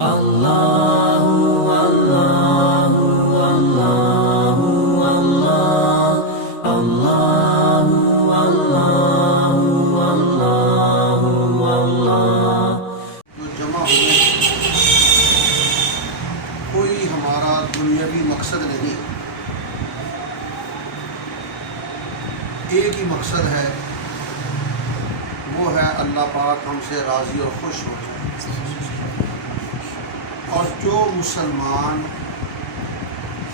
کوئی ہمارا دنیاوی مقصد نہیں، ایک ہی مقصد ہے، وہ ہے اللہ پاک ہم سے راضی اور خوش ہو جائے۔ اور جو مسلمان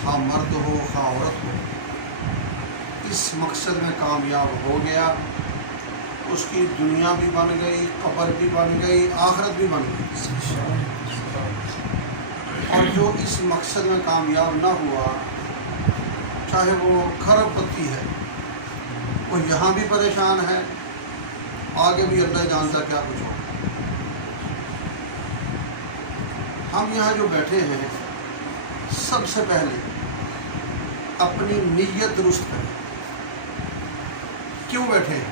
خواہ مرد ہو خواہ عورت ہو اس مقصد میں کامیاب ہو گیا، اس کی دنیا بھی بن گئی، قبر بھی بن گئی، آخرت بھی بن گئی۔ اور جو اس مقصد میں کامیاب نہ ہوا، چاہے وہ کھرب پتی ہے، وہ یہاں بھی پریشان ہے، آگے بھی اللہ جانتا کیا کچھ ہو۔ ہم یہاں جو بیٹھے ہیں، سب سے پہلے اپنی نیت درست کریں۔ کیوں بیٹھے ہیں؟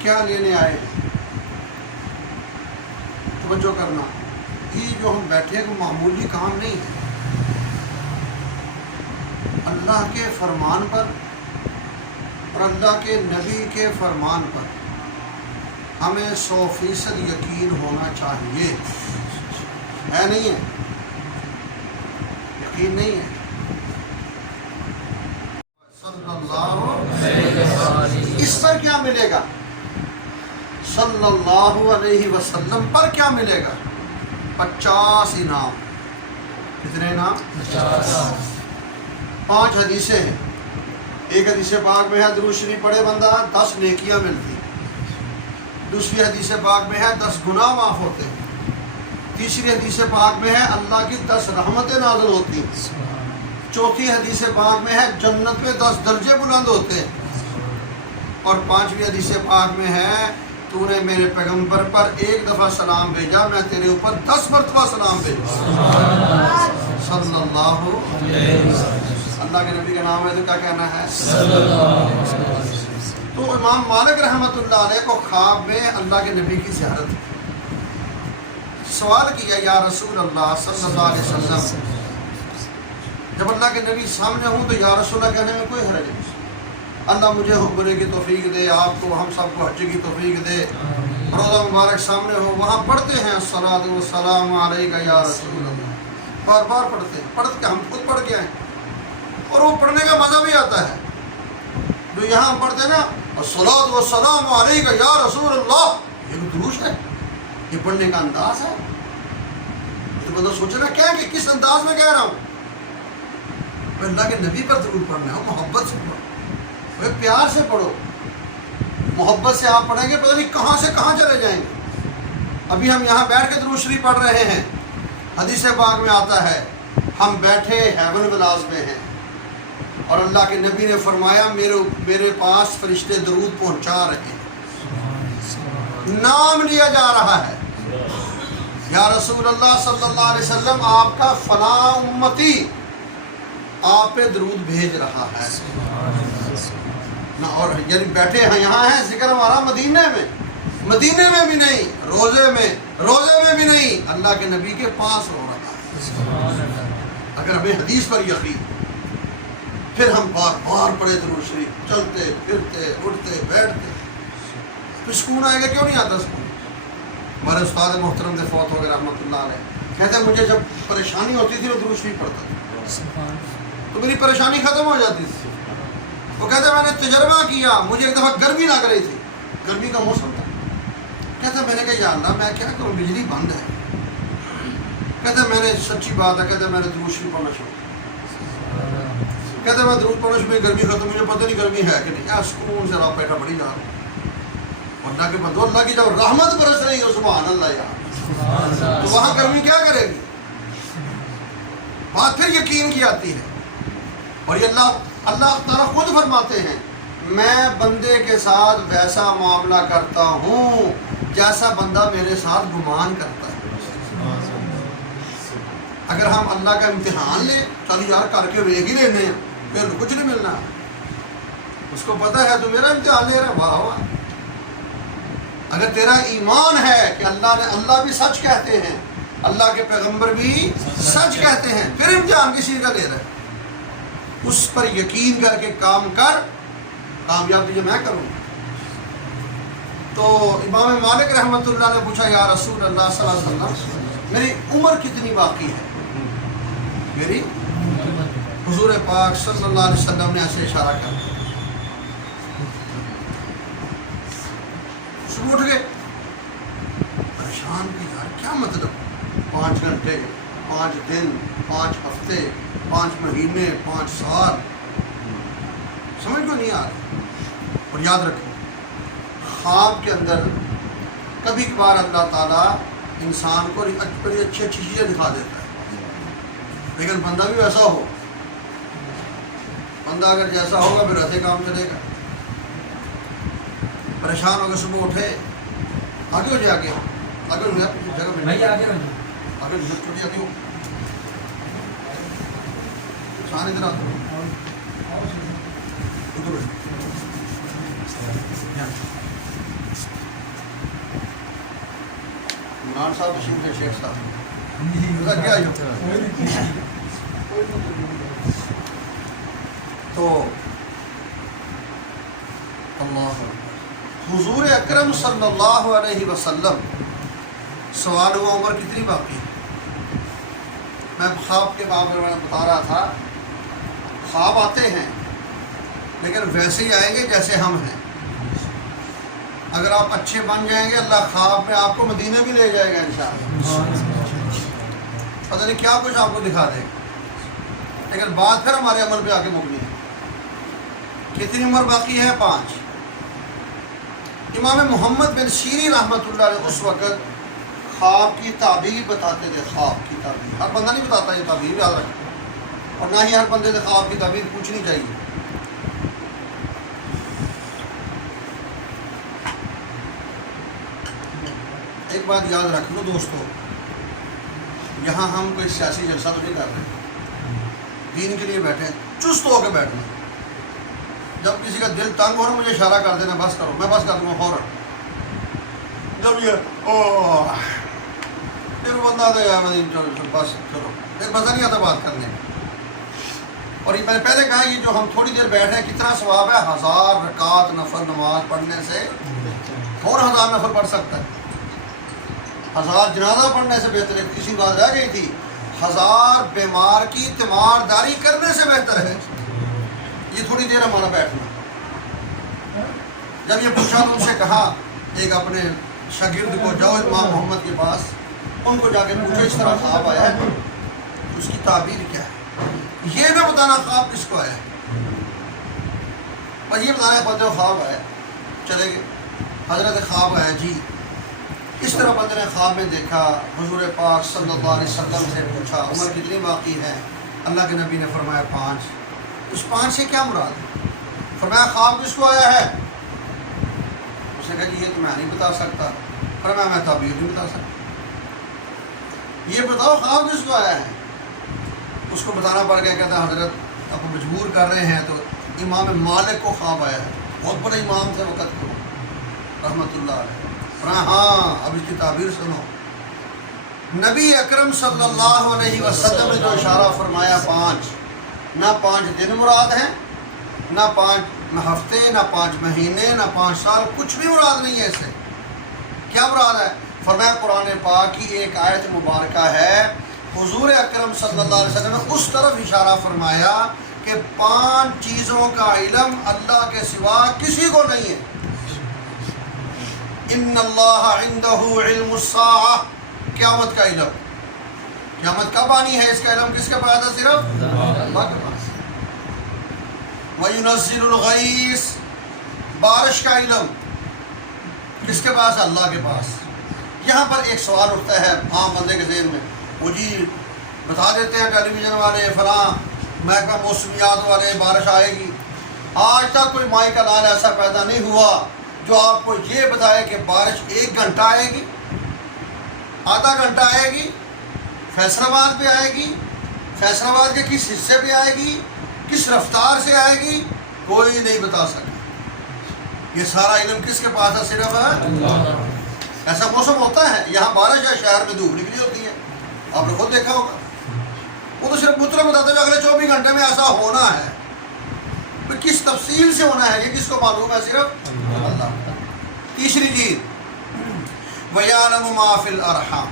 کیا لینے آئے ہیں؟ توجہ کرنا، یہ جو ہم بیٹھے ہیں کوئی معمولی کام نہیں ہے۔ اللہ کے فرمان پر اور اللہ کے نبی کے فرمان پر ہمیں 100% یقین ہونا چاہیے، ہے نہیں ہے؟ یقین نہیں ہے؟ صلی اللہ علیہ وسلم اس پر کیا ملے گا؟ صلی اللہ علیہ وسلم پر کیا ملے گا؟ 50 انعام۔ کتنے انعام؟ 50۔ 5 حدیثیں ہیں۔ ایک حدیث پاک میں ہے درود شریف پڑھے بندہ 10 نیکیاں ملتی، دوسری حدیث پاک میں ہے 10 گناہ معاف ہوتے ہیں، تیسری حدیث پاک میں ہے اللہ کی 10 رحمتیں نازل ہوتی ہیں، چوتھی حدیث پاک میں ہے جنت میں 10 درجے بلند ہوتے ہیں، اور 5ویں حدیث پاک میں ہے تو نے میرے پیغمبر پر 1 دفعہ سلام بھیجا، میں تیرے اوپر 10 مرتبہ سلام بھیجا۔ صلی اللہ علیہ وسلم۔ اللہ کے نبی کا نام ہے تو کیا کہنا ہے؟ صلی اللہ علیہ وسلم۔ تو امام مالک رحمۃ اللہ علیہ کو خواب میں اللہ کے نبی کی زیارت، سوال کیا یا رسول اللہ صلی اللہ علیہ وسلم، جب اللہ کے نبی سامنے ہوں تو یا رسول اللہ کہنے میں کوئی حرج نہیں، اللہ مجھے عمرے کی توفیق دے، آپ کو ہم سب کو حج کی توفیق دے، روضہ مبارک سامنے ہو، وہاں پڑھتے ہیں الصلاۃ والسلام علیک یا رسول اللہ، بار بار پڑھتے ہیں، پڑھ کے ہم خود پڑھ کے آئے، اور وہ پڑھنے کا مزہ بھی آتا ہے۔ جو یہاں ہم پڑھتے ہیں نا الصلاۃ والسلام علیک یا رسول اللہ، یہ دروش ہے، یہ پڑھنے کا انداز ہے۔ تو بندہ سوچے نا کیا کہ کس انداز میں کہہ رہا ہوں، اللہ کے نبی پر درود پڑھنا ہے، محبت سے پڑھو، پیار سے پڑھو، محبت سے آپ پڑھیں گے پتہ نہیں کہاں سے کہاں چلے جائیں گے۔ ابھی ہم یہاں بیٹھ کے درود شریف پڑھ رہے ہیں، حدیث پاک میں آتا ہے ہم بیٹھے ہیون ولاز میں ہیں اور اللہ کے نبی نے فرمایا میرے پاس فرشتے درود پہنچا رہے ہیں، نام لیا جا رہا ہے، یا رسول اللہ صلی اللہ علیہ وسلم آپ کا فلاں امتی آپ پہ درود بھیج رہا ہے نا۔ اور یعنی بیٹھے ہیں یہاں ہیں، ذکر ہمارا مدینے میں بھی نہیں، روزے میں بھی نہیں، اللہ کے نبی کے پاس ہو رہا ہے۔ اگر ہمیں حدیث پر یقین، پھر ہم بار بار پڑھے درود شریف، چلتے پھرتے اٹھتے بیٹھتے، تو سکون آئے گا؟ کیوں نہیں آتا سکون؟ ہمارے استاد محترم نے فوت ہو گئے رحمۃ اللہ علیہ، کہتے ہیں مجھے جب پریشانی ہوتی تھی وہ درود شریف پڑھتا تھا تو میری پریشانی ختم ہو جاتی تھی۔ وہ کہتے ہیں میں نے تجربہ کیا، مجھے ایک دفعہ گرمی لگ رہی تھی، گرمی کا موسم تھا، کہتے ہیں میں نے کہا یا اللہ میں کیا کروں، بجلی بند ہے، کہتے ہیں میں نے سچی بات ہے، کہتے ہیں میں نے درود شریف پڑھنا شروع کیا، کہتے ہیں میں درود پڑھنا شروع، گرمی ختم، مجھے پتہ نہیں گرمی ہے کہ نہیں، یا سکون سے رات بیٹھا پڑھی جا رہا ہوں، اللہ کے بندو، اللہ کی جب رحمت برس رہی ہے سبحان اللہ یار، تو وہاں گرمی کیا کرے گی؟ بات پھر یقین کی آتی ہے۔ اور یہ اللہ تعالیٰ خود فرماتے ہیں میں بندے کے ساتھ ویسا معاملہ کرتا ہوں جیسا بندہ میرے ساتھ گمان کرتا ہے۔ اگر ہم اللہ کا امتحان لیں، چل یار کر کے ایک ہی لینے ہیں، پھر کچھ نہیں ملنا، اس کو پتہ ہے تو میرا امتحان لے رہا ہے، واہ واہ۔ اگر تیرا ایمان ہے کہ اللہ بھی سچ کہتے ہیں اللہ کے پیغمبر بھی سچ کہتے ہیں، پھر امتحان کسی کا لے رہے، اس پر یقین کر کے کام کر، کامیاب تجھے میں کروں۔ تو امام مالک رحمۃ اللہ نے پوچھا یا رسول اللہ صلی اللہ علیہ وسلم میری عمر کتنی باقی ہے؟ میری حضور پاک صلی اللہ علیہ وسلم نے ایسے اشارہ کر صبح اٹھ گئے، پریشان بھی یار کیا مطلب 5 گھنٹے 5 دن 5 ہفتے 5 مہینے 5 سال، سمجھ کو نہیں آ رہا۔ اور یاد رکھیں خواب کے اندر کبھی کبھار اللہ تعالیٰ انسان کو بڑی اچھی اچھی چیزیں دکھا دیتا ہے، لیکن بندہ بھی ویسا ہو، بندہ اگر جیسا ہوگا پھر ایسے کام چلے گا۔ پریشان ہو کے صبح اٹھے، آگے ہو جائے، آگے ہو جائے، جگہ پہ آگے چھوٹی آتی ہو شان ادھر آتا عمران صاحب تشریف کے شیخ صاحب کیا تو اللہ حضور اکرم صلی اللہ علیہ وسلم، سوال ہوا عمر کتنی باقی ہے؟ میں خواب کے باب میں بتا رہا تھا، خواب آتے ہیں لیکن ویسے ہی آئیں گے جیسے ہم ہیں۔ اگر آپ اچھے بن جائیں گے اللہ خواب میں آپ کو مدینہ بھی لے جائے گا انشاءاللہ، پتہ نہیں کیا کچھ آپ کو دکھا دے گا، لیکن بات پھر ہمارے عمل پہ آگے مبنی ہے۔ کتنی عمر باقی ہے؟ 5۔ امام محمد بن سیرین رحمۃ اللہ علیہ اس وقت خواب کی تعبیر بتاتے تھے، خواب کی تعبیر، ہر بندہ نہیں بتاتا یہ تعبیر، یاد رکھیں، اور نہ ہی ہر بندے سے خواب کی تعبیر پوچھنی چاہیے۔ ایک بات یاد رکھ لو دوستو، یہاں ہم کوئی سیاسی جلسہ تو نہیں کر رہے، دین کے لیے بیٹھے ہیں، چست ہو کے بیٹھنا۔ جب کسی کا دل تنگ ہو رہا مجھے اشارہ کر دینا، بس کرو، میں بس کر دوں گا فوراً۔ جب یہ پھر بندہ دے بس چلو، پھر مزہ نہیں آتا بات کرنے میں۔ اور یہ میں نے پہلے کہا یہ جو ہم تھوڑی دیر بیٹھے ہیں کتنا ثواب ہے؟ 1000 رکعت نفل نماز پڑھنے سے، اور 1000 نفل پڑھ سکتا ہے، 1000 جنازہ پڑھنے سے بہتر ہے۔ کسی بات رہ گئی تھی، 1000 بیمار کی تیمارداری کرنے سے بہتر ہے یہ تھوڑی دیر ہمارا بیٹھنا۔ جب یہ پوچھا تو ان سے کہا، ایک اپنے شاگرد کو جاؤ امام محمد کے پاس، ان کو جا کے پوچھو اس طرح خواب آیا ہے، اس کی تعبیر کیا ہے، یہ نہ بتانا خواب کس کو آیا ہے، بس یہ بتانا ہے بندے کو خواب آیا۔ چلے گئے، حضرت خواب آیا جی، اس طرح بندے نے خواب میں دیکھا، حضور پاک صلی اللہ علیہ وسلم سے پوچھا عمر کتنی باقی ہے؟ اللہ کے نبی نے فرمایا 5۔ اس 5 سے کیا مراد ہے؟ فرمایا خواب کس کو آیا ہے؟ اس نے کہا جی یہ تو میں نہیں بتا سکتا۔ فرمایا میں تعبیر نہیں بتا سکتا، یہ بتاؤ خواب کس کو آیا ہے؟ اس کو بتانا پڑ گیا، کہتا حضرت آپ کو مجبور کر رہے ہیں تو امام مالک کو خواب آیا ہے، بہت بڑے امام تھے وقت کو رحمۃ اللہ علیہ۔ ہاں اب اس کی تعبیر سنو، نبی اکرم صلی اللہ علیہ وسلم نے جو اشارہ فرمایا 5، نہ 5 دن مراد ہیں، نہ 5 ہفتے، نہ 5 مہینے، نہ 5 سال، کچھ بھی مراد نہیں ہے اس سے۔ کیا مراد ہے؟ فرمایا قرآن پاک کی ایک آیت مبارکہ ہے، حضور اکرم صلی اللہ علیہ وسلم نے اس طرف اشارہ فرمایا کہ 5 چیزوں کا علم اللہ کے سوا کسی کو نہیں ہے۔ ان اللہ عندہ علم الساعہ، قیامت کا علم، قیامت کب آنی ہے اس کا علم کس کے پاس ہے؟ صرف اللہ کے پاس۔ وَيُنَزِّلُ الْغَيْثَ، بارش کا علم کس کے پاس ہے؟ اللہ کے پاس۔ یہاں پر ایک سوال اٹھتا ہے عام بندے کے ذہن میں، وہ جی بتا دیتے ہیں ٹیلی ویژن والے، فلاں محکمہ موسمیات والے بارش آئے گی، آج تک کوئی مائی کا لال ایسا پیدا نہیں ہوا جو آپ کو یہ بتائے کہ بارش 1 گھنٹہ آئے گی، آدھا گھنٹہ آئے گی، فیصل آباد پہ آئے گی، فیصل آباد کے کس حصے پہ آئے گی، کس رفتار سے آئے گی، کوئی نہیں بتا سکتا۔ یہ سارا علم کس کے پاس ہے؟ صرف ہے۔ ایسا موسم ہوتا ہے یہاں بارش ہے، شہر میں دھوپ نکلی ہوتی ہے، آپ نے خود دیکھا ہوگا. وہ تو صرف مطلب بتاتے ہوئے اگلے 24 گھنٹے میں ایسا ہونا ہے. کس تفصیل سے ہونا ہے یہ کس کو معلوم ہے؟ صرف اللہ. تیسری چیز وَيَعْلَمُ مَا فِي الْأَرْحَامِ،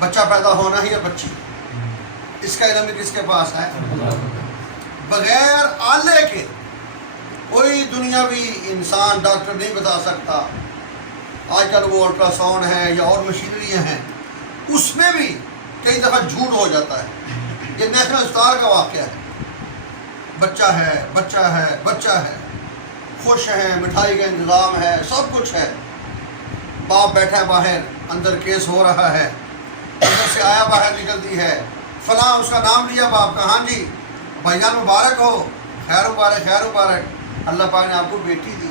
بچہ پیدا ہونا ہی ہے بچی، اس کا علم کس کے پاس ہے؟ بغیر آلے کے کوئی دنیاوی انسان ڈاکٹر نہیں بتا سکتا. آج کل وہ الٹرا ساؤنڈ ہے یا اور مشینریاں ہیں، اس میں بھی کئی دفعہ جھوٹ ہو جاتا ہے. یہ نیشنل اسٹار کا واقعہ ہے. بچہ ہے بچہ ہے بچہ ہے، خوش ہے، مٹھائی کا انتظام ہے، سب کچھ ہے. باپ بیٹھا ہے باہر، اندر کیس ہو رہا ہے، اندر سے آیا باہر نکلتی ہے، فلاں اس کا نام لیا باپ کا، ہاں جی بھائی جان مبارک ہو، خیر مبارک خیر مبارک، اللہ پاک نے آپ کو بیٹی دی.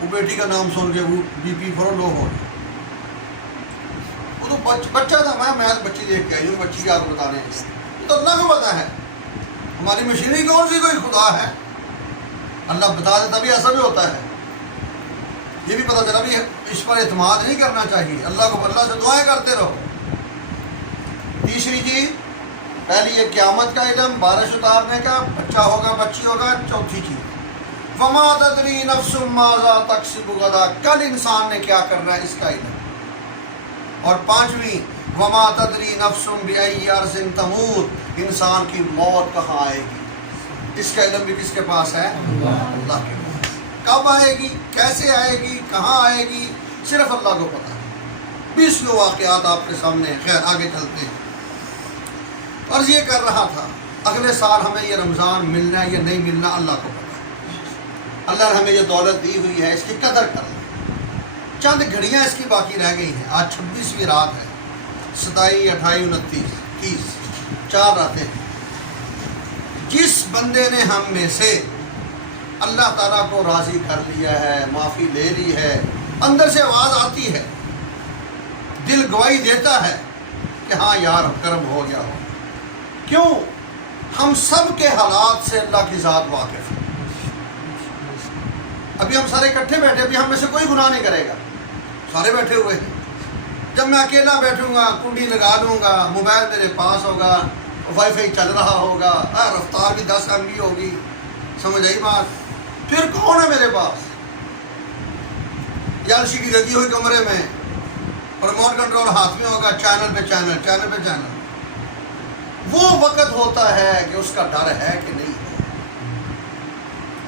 وہ بیٹی کا نام سن کے وہ بی پی فرو لو ہو گیا. وہ تو بچہ تھا، میں بچی دیکھ کے آئی ہوں، بچی کیا کو بتانے ہیں، یہ تو اللہ کو پتا ہے. ہماری مشینری کون سی کوئی خدا ہے؟ اللہ بتا دے تبھی ایسا بھی ہوتا ہے. یہ بھی پتہ چلا بھی اس پر اعتماد نہیں کرنا چاہیے. اللہ کو اللہ سے دعائیں کرتے رہو. تیسری چیز، پہلی یہ قیامت کا علم، بارش اتارنے کا، بچہ ہوگا بچی ہوگا. چوتھی چیز وما تدری نفس ماذا تکسب غدا، کل انسان نے کیا کرنا ہے اس کا علم. اور پانچویں وما تدری نفس بأی ارض تموت، انسان کی موت کہاں آئے گی، اس کا علم بھی کس کے پاس ہے؟ اللہ کے پاس. کب آئے گی، کیسے آئے گی، کہاں آئے گی، صرف اللہ کو پتہ ہے. 20 واقعات آپ کے سامنے ہیں. خیر آگے چلتے ہیں. عرض یہ کر رہا تھا اگلے سال ہمیں یہ رمضان ملنا ہے یا نہیں ملنا اللہ کو پتہ ہے. اللہ نے ہمیں یہ دولت دی ہوئی ہے، اس کی قدر کر لیں. چند گھڑیاں اس کی باقی رہ گئی ہیں. آج 26ویں رات ہے، 27 28 29 30 4 راتیں ہیں. جس بندے نے ہم میں سے اللہ تعالیٰ کو راضی کر لیا ہے، معافی لے لی ہے، اندر سے آواز آتی ہے، دل گواہی دیتا ہے کہ ہاں یار کرم ہو گیا ہو. کیوں؟ ہم سب کے حالات سے اللہ کی ذات واقف ہے. ابھی ہم سارے اکٹھے بیٹھے، ابھی ہم میں سے کوئی گناہ نہیں کرے گا، سارے بیٹھے ہوئے ہیں. جب میں اکیلا بیٹھوں گا، کنڈی لگا لوں گا، موبائل میرے پاس ہوگا، وائی فائی چل رہا ہوگا، رفتار بھی 10 MB ہوگی، سمجھ آئی بات؟ پھر کون ہے میرے پاس؟ LCD لگی ہوئی کمرے میں، ریموٹ کنٹرول ہاتھ میں ہوگا، چینل پہ چینل چینل پہ چینل. وہ وقت ہوتا ہے کہ اس کا ڈر ہے کہ نہیں ہے،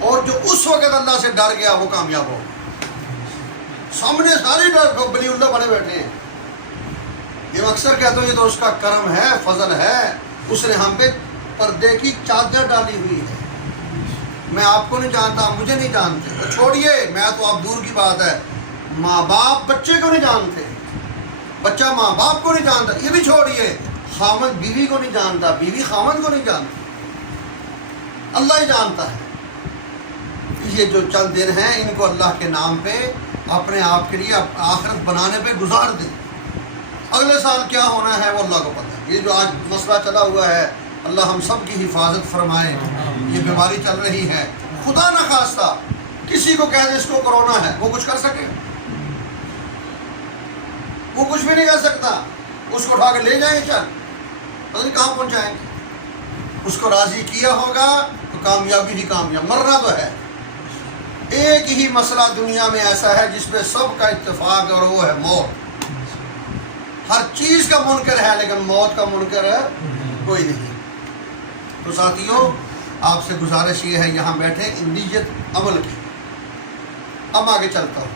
اور جو اس وقت اللہ سے ڈر گیا وہ کامیاب ہو. سامنے سارے ڈر بلی اللہ بنے بیٹھے ہیں. یہ اکثر کہتا ہوں یہ تو اس کا کرم ہے، فضل ہے، اس نے ہم پہ پردے کی چادر ڈالی ہوئی ہے. میں آپ کو نہیں جانتا، مجھے نہیں جانتے، تو چھوڑیے میں تو آپ دور کی بات ہے. ماں باپ بچے کو نہیں جانتے، بچہ ماں باپ کو نہیں جانتا، یہ بھی چھوڑیے. خامد بیوی کو نہیں جانتا، بیوی خامد کو نہیں جانتی، اللہ ہی جانتا ہے. یہ جو چند دن ہیں ان کو اللہ کے نام پہ اپنے آپ کے لیے آخرت بنانے پہ گزار دیں. اگلے سال کیا ہونا ہے وہ اللہ کو پتہ ہے. یہ جو آج مسئلہ چلا ہوا ہے اللہ ہم سب کی حفاظت فرمائے. یہ بیماری چل رہی ہے، خدا نہ خواستہ کسی کو کہہ دے اس کو کرونا ہے، وہ کچھ کر سکے؟ وہ کچھ بھی نہیں کر سکتا. اس کو اٹھا کے لے جائیں گے، چل پتہ نہیں کہاں پہنچائیں گے. اس کو راضی کیا ہوگا تو کامیابی ہی کامیاب. مرنا تو ہے. ایک ہی مسئلہ دنیا میں ایسا ہے جس میں سب کا اتفاق اور وہ ہے موت. ہر چیز کا منکر ہے لیکن موت کا منکر ہے کوئی نہیں. تو ساتھیوں آپ سے گزارش یہ ہے یہاں بیٹھے نیت عمل کی. اب آگے چلتا ہوں.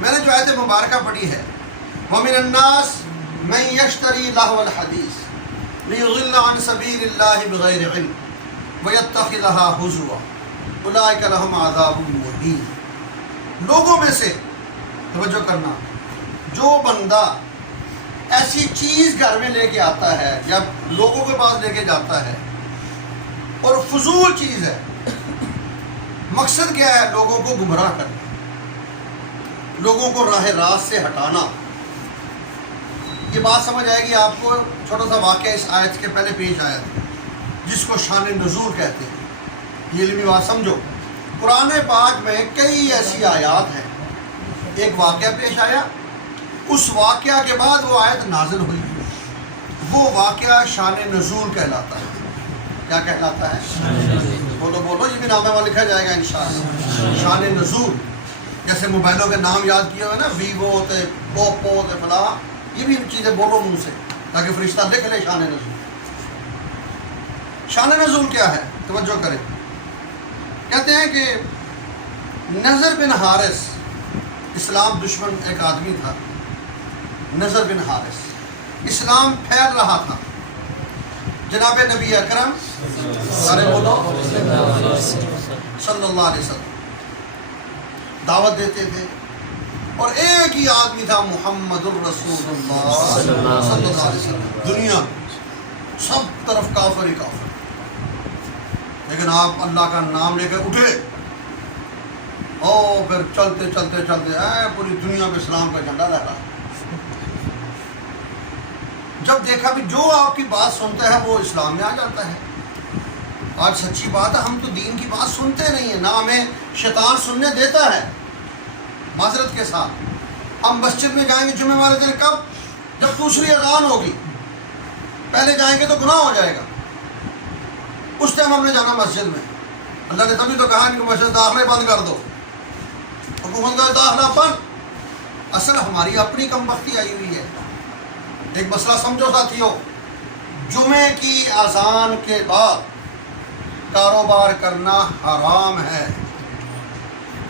میں نے جو آیت مبارکہ پڑھی ہے وَمِنَ النَّاسِ مَن يَشْتَرِي لَهْوَ الْحَدِيثِ لِيُضِلَّ عَنْ سَبِيلِ اللَّهِ بِغَيْرِ عِلْمٍ وَيَتَّخِذَهَا هُزُوًا اولئک لہم عذاب مہین. لوگوں میں سے توجہ کرنا، جو بندہ ایسی چیز گھر میں لے کے آتا ہے یا لوگوں کے پاس لے کے جاتا ہے اور فضول چیز ہے، مقصد کیا ہے؟ لوگوں کو گمراہ کرنا، لوگوں کو راہ راست سے ہٹانا. یہ بات سمجھ آئے گی آپ کو. چھوٹا سا واقعہ اس آیت کے پہلے پیش آیا تھا جس کو شان نزول کہتے ہیں. یہ علمی بات سمجھو. قرآن پاک میں کئی ایسی آیات ہیں. ایک واقعہ پیش آیا اس واقعہ کے بعد وہ آیت نازل ہوئی. وہ واقعہ شان نزول کہلاتا ہے. کیا کہلاتا ہے؟ بولو بولو، یہ بھی نامے میں لکھا جائے گا انشاءاللہ. شان نزول، جیسے موبائلوں کے نام یاد کیے ہوئے نا، ویوو تے، پوپو تے، فلاں، یہ بھی چیزیں بولو منہ سے تاکہ فرشتہ لکھ لے شان نزول. شان نزول کیا ہے؟ توجہ کریں. کہتے ہیں کہ نضر بن حارث، اسلام دشمن ایک آدمی تھا. نضر بن حارث اسلام پھیل رہا تھا. جناب نبی اکرم سارے بولو صلی اللہ علیہ وسلم دعوت دیتے تھے، اور ایک ہی آدمی تھا، محمد الرسول اللہ صلی اللہ علیہ وسلم. دنیا سب طرف کافر ہی کافر، لیکن آپ اللہ کا نام لے کر اٹھے اور پھر چلتے چلتے چلتے پوری دنیا میں اسلام کا جھنڈا لہرا. جب دیکھا بھی جو آپ کی بات سنتا ہے وہ اسلام میں آ جاتا ہے. آج سچی بات ہے، ہم تو دین کی بات سنتے نہیں ہیں، نہ ہمیں شیطان سننے دیتا ہے. معذرت کے ساتھ ہم مسجد میں جائیں گے جمعے والے دن، کب؟ جب دوسری اذان ہوگی. پہلے جائیں گے تو گناہ ہو جائے گا. اس ٹائم ہم نے جانا مسجد میں. اللہ نے تبھی تو کہا کہ مسجد داخلے بند کر دو. حکومت کا داخلہ بند. اصل ہماری اپنی کم بختی آئی ہوئی ہے. ایک مسئلہ سمجھو ساتھیو، جمعے کی اذان کے بعد کاروبار کرنا حرام ہے.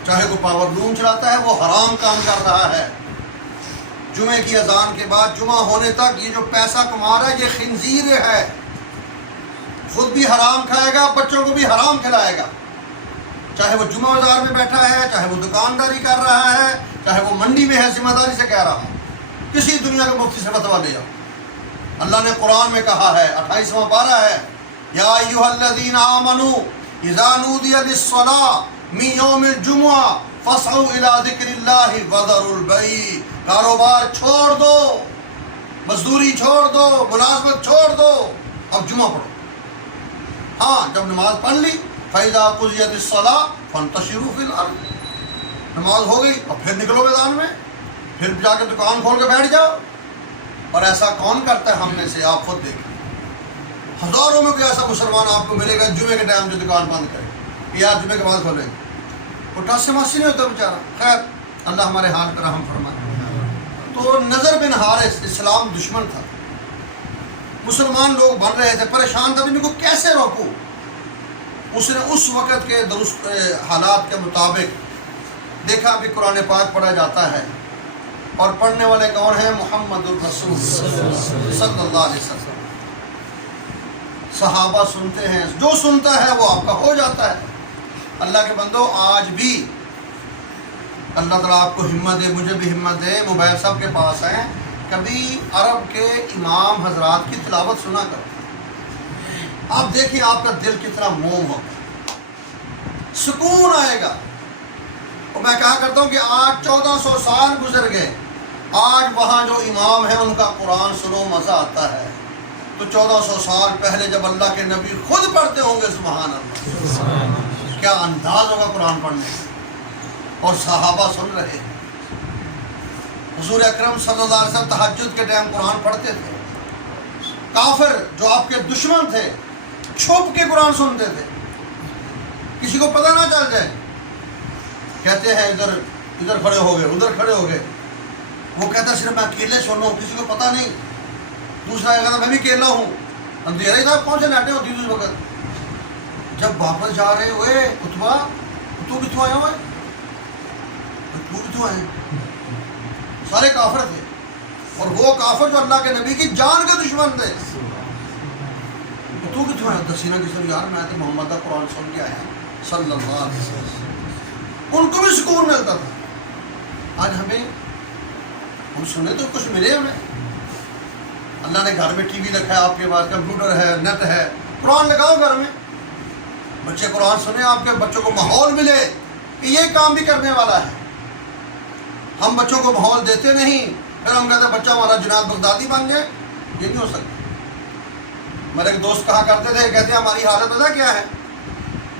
چاہے کوئی پاور لوم چلاتا ہے، وہ حرام کام کر رہا ہے. جمعے کی اذان کے بعد جمعہ ہونے تک یہ جو پیسہ کما رہا ہے یہ خنزیر ہے. خود بھی حرام کھائے گا، بچوں کو بھی حرام کھلائے گا. چاہے وہ جمعہ بازار میں بیٹھا ہے، چاہے وہ دکانداری کر رہا ہے، چاہے وہ منڈی میں ہے، ذمہ داری سے کہہ رہا ہوں. کسی دنیا کے مفتی سے فتویٰ لے جاؤ. اللہ نے قرآن میں کہا ہے، 28واں پارہ ہے، یا ایھا الذین آمنوا اذا نودی للصلاۃ من یوم الجمعہ فاسعوا الی ذکر اللہ وذروا البیع. کاروبار چھوڑ دو، مزدوری چھوڑ دو، ملازمت چھوڑ دو، اب جمعہ پڑھو. ہاں جب نماز پڑھ لی، فإذا قضیت الصلاۃ فانتشروا فی الارض، نماز ہو گئی اور پھر نکلو میدان میں، پھر جا کے دکان کھول کے بیٹھ جاؤ. اور ایسا کون کرتا ہے ہم میں سے؟ آپ خود دیکھیں. ہزاروں میں کوئی ایسا مسلمان آپ کو ملے گا جمعے کے ٹائم جو دکان بند کرے کہ یار جمعے کے بعد کھولیں گے. وہ ٹس سے ماسی نہیں ہوتا بیچارہ. خیر اللہ ہمارے حال پر رحم فرمائے. تو نضر بن حارث اسلام دشمن تھا. مسلمان لوگ بن رہے تھے، پریشان تھا ان کو کیسے روکوں. اس نے اس وقت کے درست حالات کے مطابق دیکھا بھی قرآن پاک پڑھا جاتا ہے، اور پڑھنے والے کون ہیں؟ محمد الرسول صلی اللہ علیہ وسلم. صحابہ سنتے ہیں، جو سنتا ہے وہ آپ کا ہو جاتا ہے. اللہ کے بندو، آج بھی اللہ تعالیٰ آپ کو ہمت دے، مجھے بھی ہمت دے. موبائل سب کے پاس ہیں، کبھی عرب کے امام حضرات کی تلاوت سنا کرو. آپ دیکھیں آپ کا دل کتنا موم ہوگا، سکون آئے گا. اور میں کہا کرتا ہوں کہ آج 1400 سال گزر گئے، آج وہاں جو امام ہیں ان کا قرآن سنو مزہ آتا ہے. تو 1400 سال پہلے جب اللہ کے نبی خود پڑھتے ہوں گے، سبحان اللہ، کیا انداز ہوگا قرآن پڑھنے کا. اور صحابہ سن رہے. حضور اکرم صلی اللہ علیہ وسلم تہجد کے ٹائم قرآن پڑھتے تھے. کافر جو آپ کے دشمن تھے چھپ کے قرآن سنتے تھے، کسی کو پتہ نہ چل جائے. کہتے ہیں ادھر کھڑے ہو گئے، ادھر کھڑے ہو گئے. وہ کہتا صرف میں اکیلے سن رہا ہوں، کسی کو پتہ نہیں. دوسرا کہتا میں بھی اکیلا ہوں. اندھیرا ہی تھا، کون سے ناٹے ہوتی اس وقت. جب واپس جا رہے ہوئے، اتبا تو کتوں آیا ہوا ہے؟ تو کتوں آئے؟ سارے کافر تھے، اور وہ کافر جو اللہ کے نبی کی جان کے دشمن تھے. تو کتوں آیا؟ دسینا کسی یار میں تو محمد کا قرآن سن کے آیا صلی اللہ علیہ وسلم. ان کو بھی سکون ملتا تھا. آج ہمیں ہم سنے تو کچھ ملے ہمیں. اللہ نے گھر میں ٹی وی رکھا ہے، آپ کے پاس کمپیوٹر ہے، نیٹ ہے، قرآن لگاؤ گھر میں، بچے قرآن سنیں. آپ کے بچوں کو ماحول ملے کہ یہ کام بھی کرنے والا ہے. ہم بچوں کو ماحول دیتے نہیں، پھر ہم کہتے ہیں بچہ ہمارا جناب بغدادی بن جائے. یہ نہیں ہو سکتا. میرے ایک دوست کہا کرتے تھے، کہتے ہیں ہماری حالت پتہ کیا ہے؟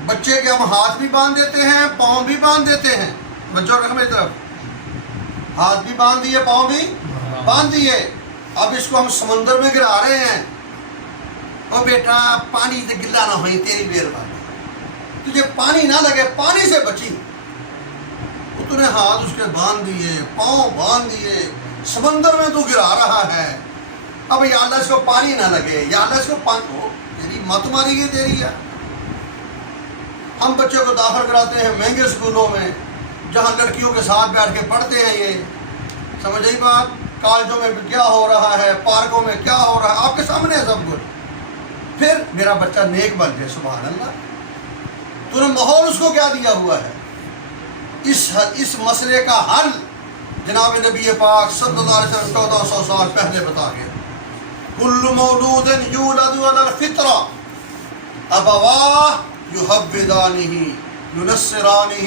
بچے کے ہم ہاتھ بھی باندھ دیتے ہیں، پاؤں بھی باندھ دیتے ہیں. بچوں کا میری طرف ہاتھ بھی باندھ دیے، پاؤں بھی باندھ دیے، اب اس کو ہم سمندر میں گرا رہے ہیں، او بیٹا پانی سے گلا نہ ہوئی، تیری مہربانی، تجھے پانی نہ لگے، پانی سے بچی۔ تو نے ہاتھ اس کے باندھ دیے، پاؤں باندھ دیے، سمندر میں تو گرا رہا ہے، اب یا اللہ اس کو پانی نہ لگے، یا اللہ اس کو پانی، تیری مت ماری ہے تیری ہے۔ ہم بچے کو داخل کراتے ہیں مہنگے اسکولوں میں جہاں لڑکیوں کے ساتھ بیٹھ کے پڑھتے ہیں، یہ سمجھ آئی بات؟ کالجوں میں کیا ہو رہا ہے، پارکوں میں کیا ہو رہا ہے، آپ کے سامنے ہے سب کچھ۔ پھر میرا بچہ نیک بن جائے، سبحان اللہ، تو نے ماحول اس کو کیا دیا ہوا ہے؟ اس مسئلے کا حل جناب نبی پاک صلی اللہ علیہ وسلم 1400 سال پہلے بتا گیا۔ کل مولود یولد علی الفطرہ ابواہ یحودانہ ینصرانہ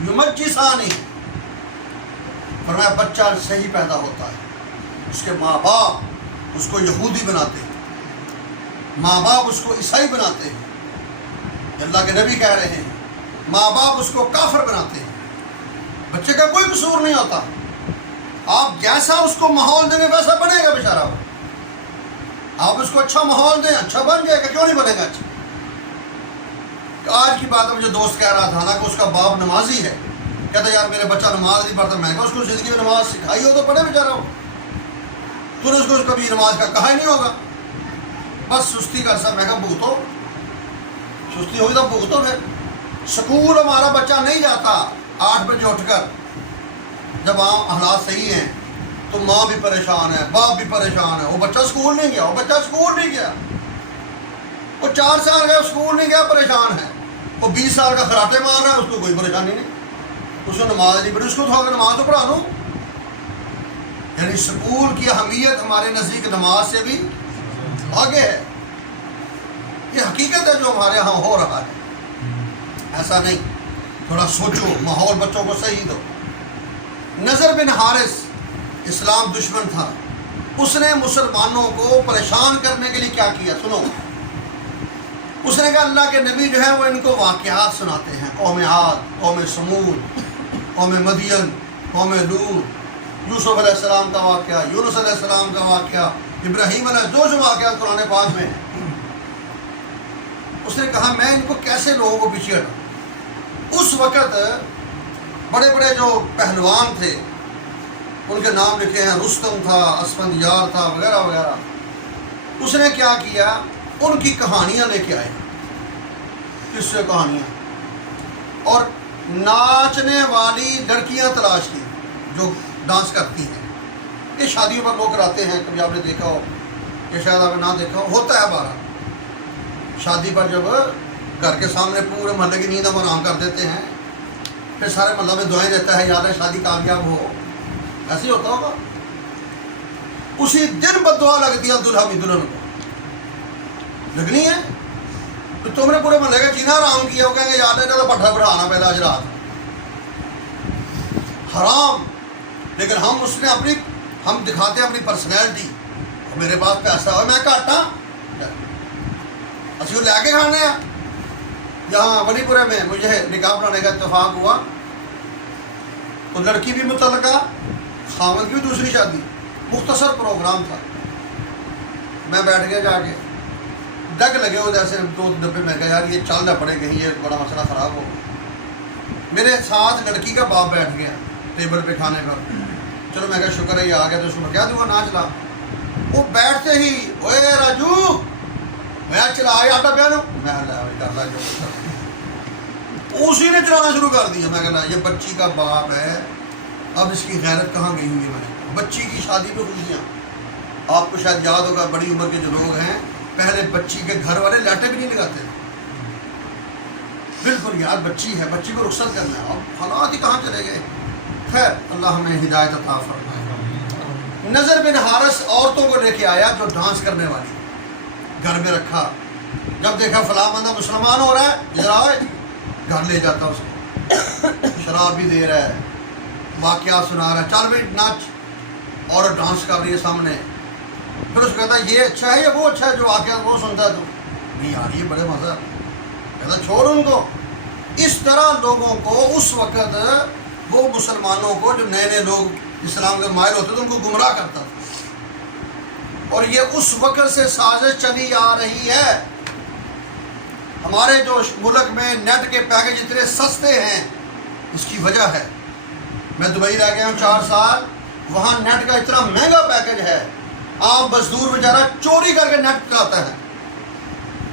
یمجسانہ۔ فرمایا بچہ صحیح پیدا ہوتا ہے، اس کے ماں باپ اس کو یہودی بناتے ہیں، ماں باپ اس کو عیسائی بناتے ہیں، اللہ کے نبی کہہ رہے ہیں ماں باپ اس کو کافر بناتے ہیں۔ بچے کا کوئی قصور نہیں ہوتا، آپ جیسا اس کو ماحول دیں گے ویسا بنے گا بیچارہ۔ آپ اس کو اچھا ماحول دیں، اچھا بن جائے گا، کیوں نہیں بنے گا اچھا؟ آج کی بات ہے، مجھے دوست کہہ رہا تھا نا کہ اس کا باپ نمازی ہے، کہتا یار میرے بچہ نماز نہیں پڑھتا۔ میں کہا اس کو زندگی میں نماز سکھائی ہو تو پڑھے بیچارہ ہو، تو نے اس کو کبھی نماز کا کہا ہی نہیں ہوگا، بس سستی کا سب۔ میں کہا بھگتو، سستی ہوگی تو بھگتو۔ پھر سکول ہمارا بچہ نہیں جاتا 8 بجے اٹھ کر، جب حالات صحیح ہیں تو ماں بھی پریشان ہے، باپ بھی پریشان ہے، وہ بچہ اسکول نہیں گیا، وہ بچہ اسکول نہیں گیا، وہ 4 سال کا اسکول نہیں گیا پریشان ہے، وہ 20 سال کا خراٹے مار رہا ہے، اس کو کوئی پریشانی نہیں، اس کو نماز نہیں پڑھی، اس کو تو اگر نماز تو پڑھا دوں۔ یعنی اسکول کی اہمیت ہمارے نزدیک نماز سے بھی آگے ہے۔ یہ حقیقت ہے جو ہمارے ہاں ہو رہا ہے، ایسا نہیں۔ تھوڑا سوچو، ماحول بچوں کو صحیح دو۔ نضر بن حارث اسلام دشمن تھا، اس نے مسلمانوں کو پریشان کرنے کے لیے کیا کیا سنو۔ اس نے کہا اللہ کے نبی جو ہے وہ ان کو واقعات سناتے ہیں، قوم عاد، قوم سمود، قوم مدین، قوم لوط، یوسف علیہ السلام کا واقعہ، یونس علیہ السلام کا واقعہ، ابراہیم علیہ جو واقعات قرآن پاک میں ہیں۔ اس نے کہا میں ان کو کیسے لوگوں کو پیچھے ہٹاؤں۔ اس وقت بڑے بڑے جو پہلوان تھے ان کے نام لکھے ہیں، رستم تھا، اسفندیار تھا، وغیرہ وغیرہ۔ اس نے کیا کیا، ان کی کہانیاں لے کے آئے، کس سے کہانیاں، اور ناچنے والی لڑکیاں تلاش کی جو ڈانس کرتی ہیں۔ یہ شادیوں پر لوگ کراتے ہیں، کبھی آپ نے دیکھا ہو، یہ شاید آپ نے نہ دیکھا ہو، ہوتا ہے ہمارا۔ شادی پر جب گھر کے سامنے پورے محلے کی نیند ہم آرام کر دیتے ہیں، پھر سارے محلہ میں دعائیں دیتا ہے یاد ہے شادی کامیاب ہو، ایسے ہی ہوتا ہوگا۔ اسی دن بد دعا لگتی ہے دلہا بھی دلہن کو، لگنی ہے تو تم نے پورے محلے کا جینا آرام کیا، وہ کہیں گے یاد ہے تو پٹھا بڑھانا پہلے آج رات حرام۔ لیکن ہم اس میں ہم دکھاتے ہیں اپنی پرسنالٹی، میرے پاس پیسہ ہو میں گھٹ ہاں، اسی کو لے کے کھانے ہیں۔ یہاں ولی پورے میں مجھے نکاح پڑھانے کا اتفاق ہوا، تو لڑکی بھی متعلقہ، خاوند کی بھی دوسری شادی، مختصر پروگرام تھا۔ میں بیٹھ گیا جا کے، ڈگ لگے ہوئے جیسے 2 ڈبے، میں کہا یار یہ چلنا پڑے گا، یہ بڑا مسئلہ خراب ہو گیا۔ میرے ساتھ لڑکی کا باپ بیٹھ گیا ٹیبل پہ کھانے پر، چلو میں کہا شکر ہے یہ آ گیا تو اس کو کیا دوں گا ناچ لا۔ وہ بیٹھتے ہی اوے راجو میں چلا آیا آٹا پیا لوں، میں کر لا جو اسی نے چلانا شروع کر دیا۔ میں کہنا یہ بچی کا باپ ہے، اب اس کی غیرت کہاں گئی ہوئی ہے؟ بچی کی شادی پہ خوشیاں، آپ کو شاید یاد ہوگا بڑی عمر کے جو لوگ ہیں پہلے بچی کے گھر والے لاٹے بھی نہیں لگاتے، بالکل یار بچی ہے، بچی کو رخصت کرنا ہے، اب حالات ہی کہاں چلے گئے۔ خیر اللہ ہمیں ہدایت عطا فرمائے۔ نضر بن حارث عورتوں کو لے کے آیا جو ڈانس کرنے والی، گھر میں رکھا، جب دیکھا فلاں بندہ مسلمان ہو رہا ہے ذرا گھر لے جاتا اس کو، شراب بھی دے رہا ہے، واقعات سنا رہا ہے، 4 منٹ ناچ، اور ڈانس کر رہی ہے سامنے۔ پھر اس کو کہتا ہے یہ اچھا ہے یا وہ اچھا ہے جو واقعات وہ سنتا ہے تو نہیں یار یہ بڑے مزہ، کہتا چھوڑ ان کو۔ اس طرح لوگوں کو اس وقت وہ مسلمانوں کو جو نئے نئے لوگ اسلام کے مائل ہوتے تو ان کو گمراہ کرتا تھا. اور یہ اس وقت سے سازش چلی آ رہی ہے. ہمارے جو ملک میں نیٹ کے پیکج اتنے سستے ہیں اس کی وجہ ہے. میں دبئی رہ گیا ہوں 4 سال, وہاں نیٹ کا اتنا مہنگا پیکج ہے, عام مزدور بیچارہ چوری کر کے نیٹ چلاتا ہے,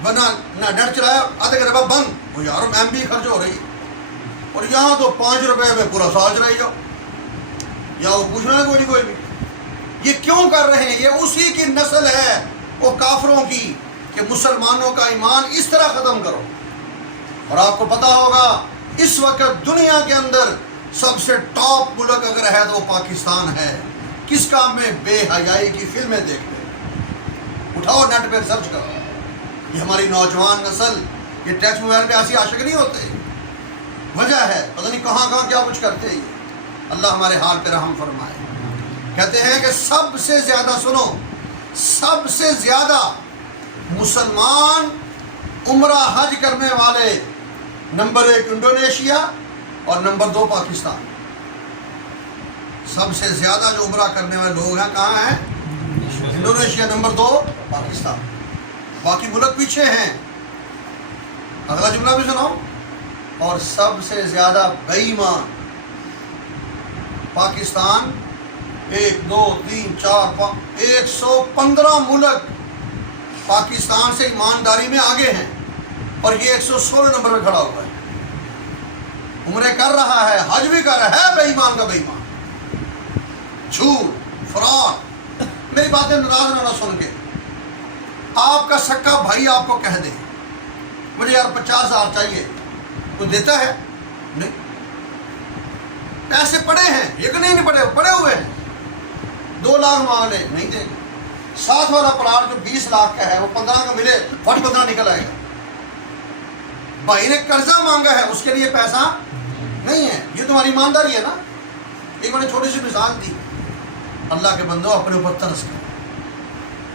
ورنہ نہ نیٹ چلایا آدھے گھنٹے بعد بند. وہ یار ایم بی خرچ ہو رہی ہے, اور یہاں تو 5 روپے میں پورا سال چلائی جاؤ, یا وہ پوچھنا ہے کوئی بھی. یہ کیوں کر رہے ہیں؟ یہ اسی کی نسل ہے وہ کافروں کی کہ مسلمانوں کا ایمان اس طرح ختم کرو. اور آپ کو پتا ہوگا اس وقت دنیا کے اندر سب سے ٹاپ ملک اگر ہے تو وہ پاکستان ہے. کس کام میں؟ بے حیائی کی فلمیں دیکھتے. اٹھاؤ نیٹ پہ سرچ کرو. یہ ہماری نوجوان نسل یہ ٹیکس موبائل پہ ایسی عاشق نہیں ہوتے. وجہ ہے پتہ نہیں کہاں کہاں کیا کچھ کرتے ہیں. اللہ ہمارے حال پہ رحم فرمائے. کہتے ہیں کہ سب سے زیادہ, سنو, سب سے زیادہ مسلمان عمرہ حج کرنے والے نمبر 1 انڈونیشیا اور نمبر 2 پاکستان. سب سے زیادہ جو عمرہ کرنے والے لوگ ہیں کہاں ہیں؟ Indonesia, number 2 Pakistan. باقی ملک پیچھے ہیں. اگلا جملہ بھی سناؤ. اور سب سے زیادہ بے ایمان پاکستان. 1 2 3 4 5 115 ملک پاکستان سے ایمانداری میں آگے ہیں, اور یہ 116 نمبر پہ کھڑا ہوا ہے. عمرے کر رہا ہے, حج بھی کر رہا ہے, بے ایمان کا بے ایمان. جھوٹ, فراڈ. میری باتیں ناراض نہ سن کے. آپ کا سکا بھائی آپ کو کہہ دے مجھے یار 50,000 چاہیے, تو دیتا ہے؟ نہیں. پیسے پڑے ہیں, یہ کہ نہیں پڑے, پڑے ہوئے ہیں. 2 لاکھ مانگ لے, نہیں دے گا. 7 والا پلاٹ جو 20 لاکھ کا ہے وہ 15 کا ملے, فٹ 15 نکل آئے گا. بھائی نے قرضہ مانگا ہے, اس کے لیے پیسہ نہیں ہے. یہ تمہاری ایمانداری ہے نا. ایک میں نے چھوٹی سی مثال دی. اللہ کے بندو اپنے اوپر ترس کرو.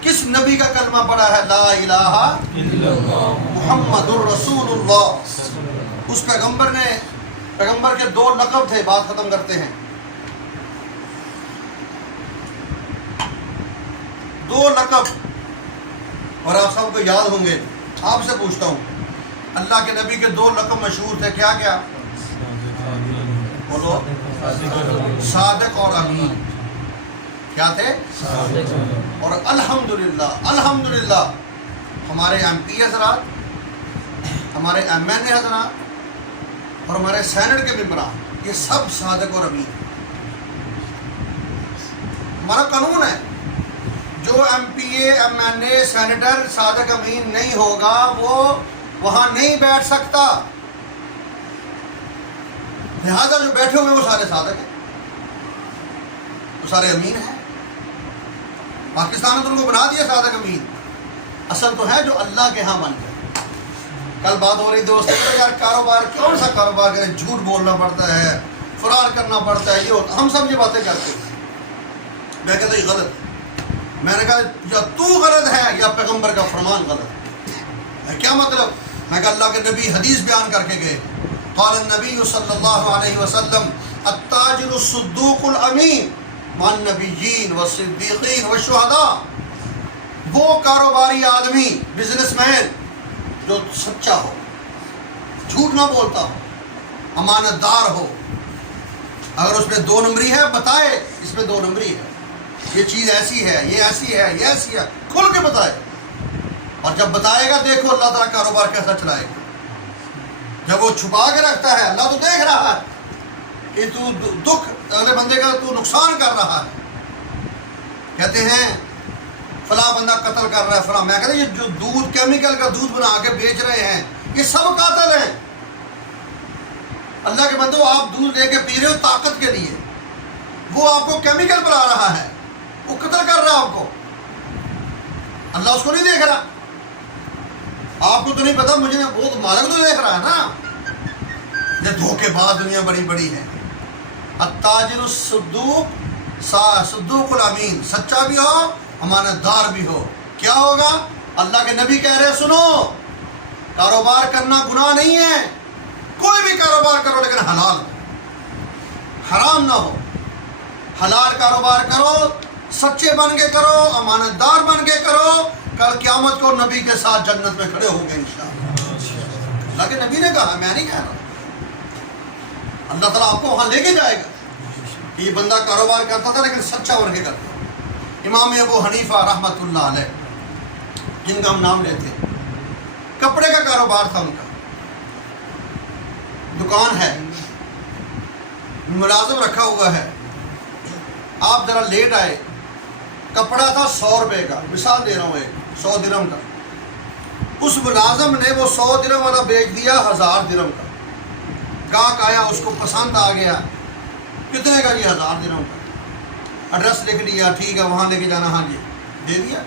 کس نبی کا کلمہ پڑا ہے؟ لا الہ الا اللہ محمد الرسول اللہ. اس پیغمبر کے 2 لقب تھے. بات ختم کرتے ہیں. 2 لقب, اور آپ سب کو یاد ہوں گے. آپ سے پوچھتا ہوں, اللہ کے نبی کے 2 لقب مشہور تھے, کیا کیا بولو؟ صادق اور امین. کیا تھے؟ اور الحمدللہ ہمارے ایم پی حضرات, ہمارے ایم این اے حضرات اور ہمارے سینٹ کے ممبران, یہ سب صادق اور امین. ہمارا قانون ہے جو ایم پی اے, ایم این اے, سینیٹر صادق امین نہیں ہوگا وہ وہاں نہیں بیٹھ سکتا. لہذا جو بیٹھے ہوئے وہ سارے صادق ہیں, وہ سارے امین ہیں. پاکستان نے تو ان کو بنا دیا صادق امین. اصل تو ہے جو اللہ کے ہاں بن گیا. کل بات ہو رہی دوست, یار کاروبار کون سا کاروبار کریں, جھوٹ بولنا پڑتا ہے, فراڈ کرنا پڑتا ہے, یہ ہوتا. ہم سب یہ باتیں کرتے ہیں. میں کہتا یہ غلط. میں نے کہا یا تو غلط ہے یا پیغمبر کا فرمان غلط ہے. کیا مطلب؟ میں کہا اللہ کے نبی حدیث بیان کر کے گئے. قال النبی صلی اللہ علیہ وسلم التاجر الصدوق الامین مع النبیین والصدیقین والشہداء. وہ کاروباری آدمی, بزنس مین جو سچا ہو, جھوٹ نہ بولتا ہو, امانت دار ہو. اگر اس میں 2 نمبری ہے بتائے, اس میں 2 نمبری ہے, یہ چیز ایسی ہے, یہ ایسی ہے, یہ ایسی ہے, کھل کے بتائے. اور جب بتائے گا دیکھو اللہ تعالیٰ کاروبار کیسا چلائے گا. جب وہ چھپا کے رکھتا ہے, اللہ تو دیکھ رہا ہے کہ تو دکھ اگلے بندے کا تو نقصان کر رہا ہے. کہتے ہیں فلاں بندہ قتل کر رہا ہے فلاں. میں کہتا ہوں یہ جو دودھ, کیمیکل کا دودھ بنا کے بیچ رہے ہیں, یہ سب قاتل ہیں. اللہ کے بندو آپ دودھ لے کے پی رہے ہو طاقت کے لیے, وہ آپ کو کیمیکل پلا رہا ہے, وہ قتل کر رہا ہے آپ کو. اللہ اس کو نہیں دیکھ رہا. آپ کو تو نہیں پتا, مجھے وہ مالک تو دیکھ رہا ہے نا. یہ دھوکے باز دنیا بڑی بڑی ہے. التاجر الصدوق, صدوق الامین, سچا بھی ہو امانت دار بھی ہو. کیا ہوگا؟ اللہ کے نبی کہہ رہے سنو, کاروبار کرنا گناہ نہیں ہے, کوئی بھی کاروبار کرو لیکن حلال ہو, حرام نہ ہو. حلال کاروبار کرو، سچے بن کے کرو، امانت دار بن کے کرو، کل قیامت کو نبی کے ساتھ جنت میں کھڑے ہوں گے انشاءاللہ۔ اللہ کے نبی نے کہا، میں نہیں کہہ رہا، اللہ تعالیٰ آپ کو وہاں لے کے جائے گا۔ یہ بندہ کاروبار کرتا تھا لیکن سچا بن کے کرتا۔ امام ابو حنیفہ رحمۃ اللہ علیہ، جن کا ہم نام لیتے ہیں، کپڑے کا کاروبار تھا ان کا، دکان ہے، ملازم رکھا ہوا ہے۔ آپ ذرا لیٹ آئے، کپڑا تھا 100 روپے کا، مثال دے رہا ہوں، 100 درہم کا۔ اس ملازم نے وہ 100 درہم والا بیچ دیا 1000 درہم کا۔ گاہک آیا، اس کو پسند آ گیا، کتنے کا جی؟ 1000 درہم کا۔ ایڈریس لکھ لیا، ٹھیک ہے وہاں لے کے جانا، ہاں جی دے دیا۔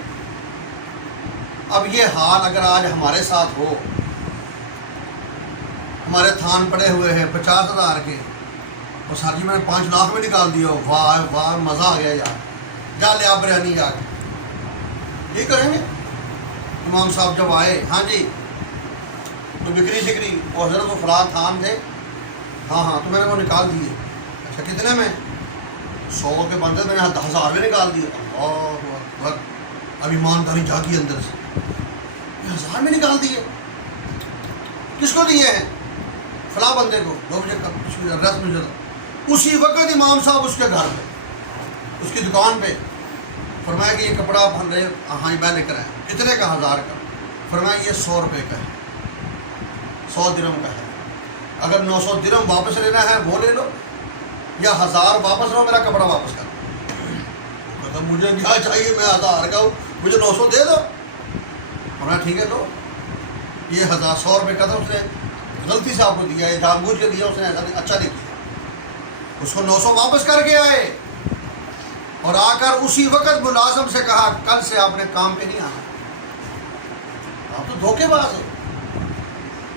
اب یہ حال اگر آج ہمارے ساتھ ہو، ہمارے تھان پڑے ہوئے ہیں 50,000 کے، اور سر جی میں نے 5 لاکھ میں نکال دیا، واہ واہ مزہ آ گیا یار، جا لے آپ بریانی جا کے، یہ کریں گے؟ امام صاحب جب آئے، ہاں جی تو بکری شکری، اور حضرت وہ فلاں تھان تھے، ہاں ہاں تو میں نے وہ نکال دیے۔ اچھا کتنے میں؟ 100 کے بندے میں نے 1000 میں نکال دیے۔ اللہ اکبر، اب ایمانداری جاگی اندر سے، 1000 میں نکال دیے۔ کس کو دیے ہیں؟ فلاں بندے کو، وہ مجھے ایڈریس مل جاتا۔ اسی وقت امام صاحب اس کے گھر پہ، اس کی دکان پہ، فرمایا کہ یہ کپڑا بن رہے، ہاں میں لے کر آیا، کتنے کا؟ 1000 کا۔ فرمایا یہ 100 روپے کا ہے، 100 درہم کا ہے، اگر 900 درہم واپس لینا ہے وہ لے لو، یا 1000 واپس لو، میرا کپڑا واپس کر دو۔ مطلب مجھے کیا چاہیے، میں 1000 کا ہوں، مجھے 900 دے دو۔ فرمایا ٹھیک ہے لو۔ یہ 100 روپے کا تھا، اس نے غلطی سے آپ کو دیا، یہ جان بوجھ کے دیا، اس نے ایسا اچھا نہیں کیا۔ اس کو 900 واپس کر کے آئے، اور آ کر اسی وقت ملازم سے کہا کل سے آپ نے کام پہ نہیں آنا، آپ تو دھوکے باز ہو،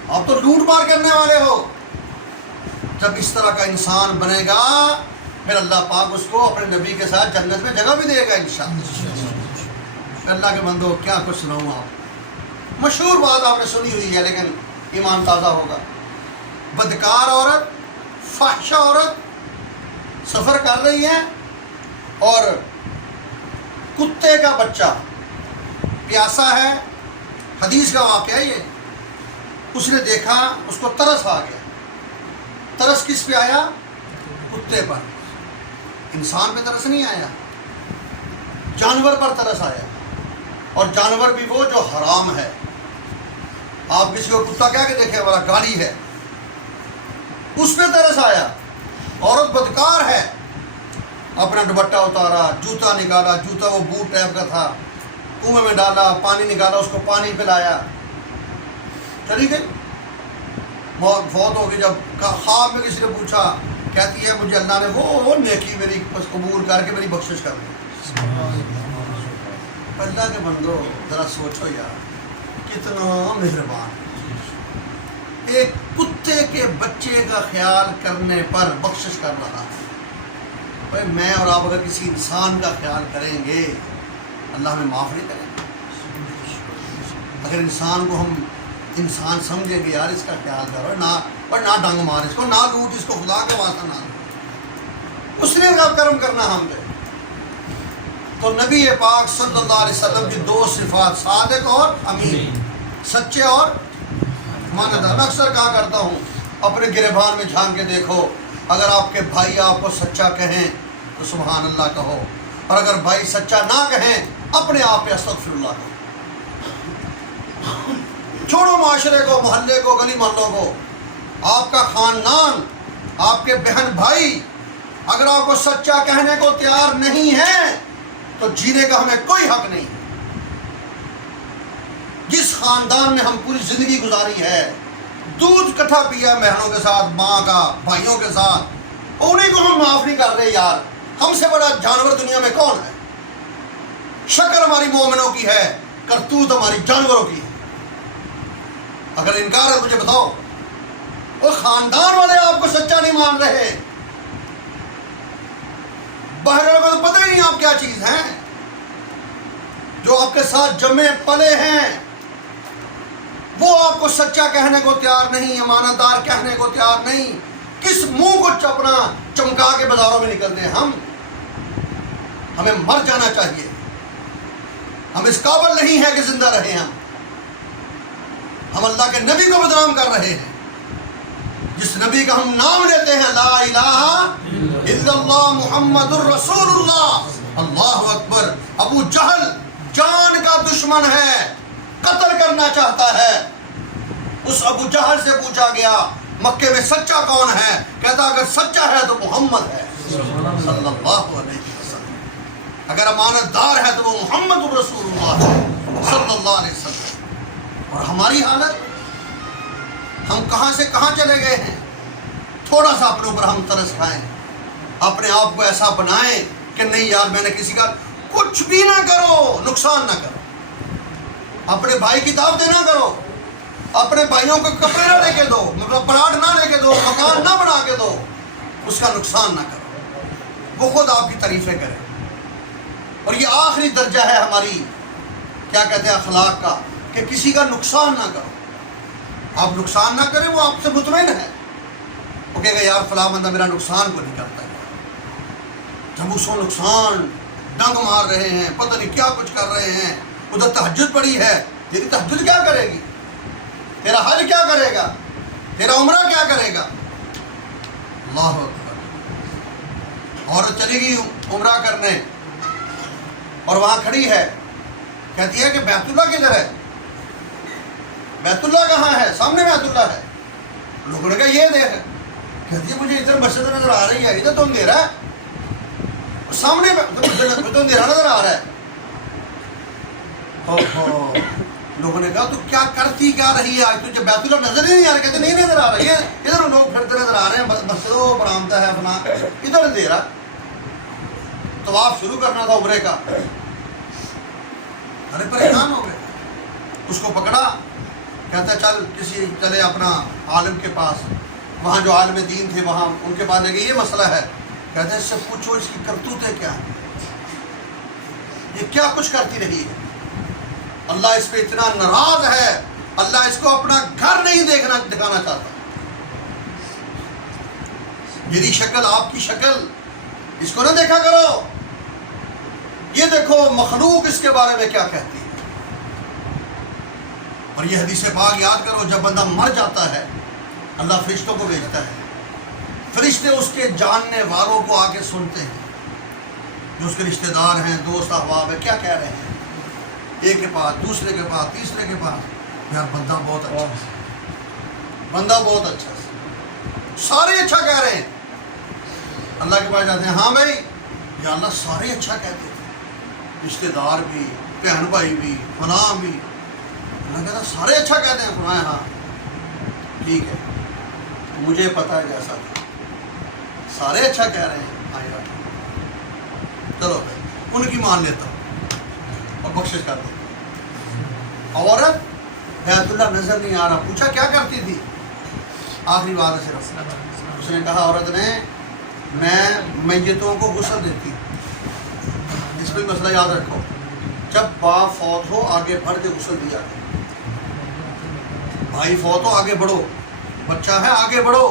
آپ تو لوٹ مار کرنے والے ہو۔ جب اس طرح کا انسان بنے گا پھر اللہ پاک اس کو اپنے نبی کے ساتھ جنت میں جگہ بھی دے گا انشاءاللہ۔ اللہ کے بندو کیا کچھ سناؤں، آپ مشہور بات آپ نے سنی ہوئی ہے لیکن ایمان تازہ ہوگا۔ بدکار عورت، فحشہ عورت سفر کر رہی ہے، اور کتے کا بچہ پیاسا ہے، حدیث کا واقعہ یہ، اس نے دیکھا، اس کو ترس آ گیا۔ ترس کس پہ آیا؟ کتے پر۔ انسان پہ ترس نہیں آیا، جانور پر ترس آیا، اور جانور بھی وہ جو حرام ہے۔ آپ کسی کو کتا کہہ کے دیکھیں والا گالی ہے، اس پہ ترس آیا۔ عورت بدکار ہے، اپنا دوپٹہ اتارا، جوتا نکالا، جوتا وہ بوٹ ٹائپ کا تھا، کنویں میں ڈالا، پانی نکالا، اس کو پانی پلایا، چلی گئی، فوت ہو گئی۔ جب خواب میں کسی نے پوچھا، کہتی ہے مجھے اللہ نے وہ نیکی میری قبول کر کے میری بخشش کر دی۔ اللہ کے بندو ذرا سوچو یار، کتنا مہربان، ایک کتے کے بچے کا خیال کرنے پر بخشش کر رہا ہے۔ بھائی میں اور آپ اگر کسی انسان کا خیال کریں گے اللہ ہمیں معاف نہیں کرے گا۔ اگر انسان کو ہم انسان سمجھیں گے یار اس کا خیال کرو، نہ ڈنگ مار اس کو، نہ لوٹ اس کو، خدا کا واسطہ نہ لوٹ، اس نے کرم کرنا ہم پہ۔ تو نبی پاک صلی اللہ علیہ وسلم کی 2 صفات، صادق اور امین، سچے اور ایماندار۔ میں اکثر کہا کرتا ہوں، اپنے گریبان میں جھانک کے دیکھو، اگر آپ کے بھائی آپ کو سچا کہیں تو سبحان اللہ کہو، اور اگر بھائی سچا نہ کہیں اپنے آپ پہ استغفر اللہ کہو۔ چھوڑو معاشرے کو، محلے کو، گلی محلوں کو، آپ کا خاندان، آپ کے بہن بھائی اگر آپ کو سچا کہنے کو تیار نہیں ہے تو جینے کا ہمیں کوئی حق نہیں۔ جس خاندان میں ہم پوری زندگی گزاری ہے، دودھ کٹھا پیا بہنوں کے ساتھ، ماں کا، بھائیوں کے ساتھ، انہیں کو ہم معاف نہیں کر رہے یار۔ ہم سے بڑا جانور دنیا میں کون ہے؟ شکل ہماری مومنوں کی ہے، کرتوت ہماری جانوروں کی ہے۔ اگر انکار ہے مجھے بتاؤ، وہ خاندان والے آپ کو سچا نہیں مان رہے، باہر والوں کو تو پتہ ہی نہیں آپ کیا چیز ہیں، جو آپ کے ساتھ جمے پلے ہیں وہ آپ کو سچا کہنے کو تیار نہیں، امانت دار کہنے کو تیار نہیں۔ کس منہ کو اپنا چمکا کے بازاروں میں نکلتے ہیں ہم؟ ہمیں مر جانا چاہیے. ہم اس قابل نہیں ہیں کہ زندہ رہیں. ہم اللہ کے نبی کو بدنام کر رہے ہیں. جس نبی کا ہم نام لیتے ہیں لا الہ الا اللہ محمد الرسول اللہ، اللہ اکبر. ابو جہل جان کا دشمن ہے، قتل کرنا چاہتا ہے. اس ابو جہل سے پوچھا گیا مکے میں سچا کون ہے؟ کہتا اگر سچا ہے تو محمد ہے صلی اللہ علیہ وسلم. اگر امانت دار ہے تو وہ محمد الرسول اللہ صلی اللہ علیہ وسلم. اور ہماری حالت، ہم کہاں سے کہاں چلے گئے ہیں. تھوڑا سا اپنے اوپر ہم ترس کھائیں، اپنے آپ کو ایسا بنائیں کہ نہیں یار میں نے کسی کا کچھ بھی نہ کرو، نقصان نہ کرو. اپنے بھائی کی دعوت نہ کرو، اپنے بھائیوں کو کپڑے نہ لے کے دو، پلاٹ نہ لے کے دو، مکان نہ بنا کے دو، اس کا نقصان نہ کرو، وہ خود آپ کی تعریفیں کرے. اور یہ آخری درجہ ہے ہماری کیا کہتے ہیں اخلاق کا، کہ کسی کا نقصان نہ کرو. آپ نقصان نہ کریں، وہ آپ سے مطمئن ہے. وہ کہے گا یار فلاں بندہ میرا نقصان کو نہیں کرتا ہے. جب اس کو نقصان ڈنگ مار رہے ہیں، پتہ نہیں کیا کچھ کر رہے ہیں، ادھر تہجد پڑی ہے، تیری تہجد کیا کرے گی؟ تیرا حج کیا کرے گا؟ تیرا عمرہ کیا کرے گا؟ اللہ اکبر. عورت چلی گئی عمرہ کرنے اور وہاں کھڑی ہے، کہتی ہے کہ بیت اللہ کدھر ہے؟ بیت اللہ کہاں ہے؟ سامنے بیت اللہ ہے. لوگوں نے کہا یہ دیکھ. کہتی ہے مجھے ادھر مسجد نظر آ رہی ہے، ادھر تو اندھیرا ہے، سامنے تو اندھیرا نظر آ رہا ہے. لوگوں نے کہا تو کیا کرتی کیا رہی ہے آج؟ تجھے بیت اللہ نظر ہی نہیں آ رہا؟ کہتے نہیں نظر آ رہی ہے، ادھر لوگ پھرتے نظر آ رہے ہیں، مسجدوں برآمدہ ہے فلاں، ادھر اندھیرا. طواف شروع کرنا تھا عمرے کا، ارے پریشان ہو گئے. اس کو پکڑا، کہتا چل چلے اپنا عالم کے پاس. وہاں جو عالم دین تھے وہاں ان کے پاس لے گئے، یہ مسئلہ ہے. کہتے اس سے پوچھو اس کی کرتوتیں کیا ہیں، یہ کیا کچھ کرتی رہی ہے. اللہ اس پہ اتنا ناراض ہے، اللہ اس کو اپنا گھر نہیں دکھانا چاہتا. میری شکل آپ کی شکل اس کو نہ دیکھا کرو، یہ دیکھو مخلوق اس کے بارے میں کیا کہتی ہے. اور یہ حدیث پاک یاد کرو، جب بندہ مر جاتا ہے اللہ فرشتوں کو بھیجتا ہے، فرشتے اس کے جاننے والوں کو آ کے سنتے ہیں، جو اس کے رشتہ دار ہیں، دوست احباب ہیں، کیا کہہ رہے ہیں. ایک کے پاس، دوسرے کے پاس، تیسرے کے پاس، یار بندہ بہت اچھا ہے، بندہ بہت اچھا ہے، سارے اچھا کہہ رہے ہیں. اللہ کے پاس جاتے ہیں، ہاں بھائی یا اللہ سارے اچھا کہتے تھے، رشتہ دار بھی، بہن بھائی بھی، فلاں بھی. اللہ کہتا سارے اچھا کہتے ہیں فلاں. ہاں ٹھیک ہے، مجھے پتہ ہے جیسا تھا، سارے اچھا کہہ رہے ہیں. ہاں یار چلو بھائی ان کی مان لیتا ہوں اور بخشش کر دیتا ہوں. عورت بیت اللہ نظر نہیں آ رہا. پوچھا کیا کرتی تھی؟ آخری بات ہے صرف اس نے کہا عورت نے میں میتوں کو غسل دیتی. اس پہ مسئلہ یاد رکھو، جب باپ فوت ہو آگے بڑھ کے غسل دیا، بھائی فوت ہو آگے بڑھو، بچہ ہے آگے بڑھو.